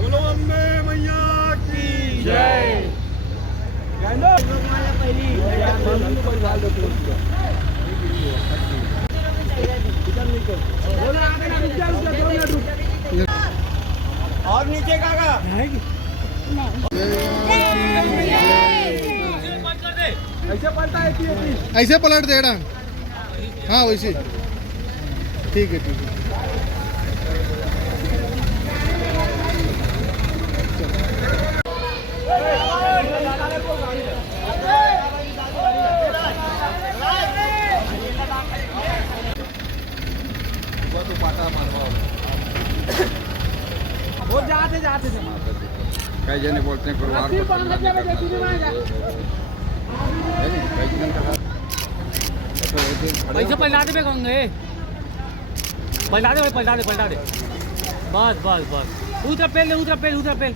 बोलो अम्बे मैया की जय। और नीचे काका ऐसे पलटा है, ऐसे पलट देना। हाँ वैसे ठीक है ठीक है। काही जण बोलते हैं परिवार को पैसे पलटा दे कहूँगे, पलटा दे भाई, पलटा दे पलटा दे, बस बस बस। उधर पेल, उधर पेल, उधर पेल।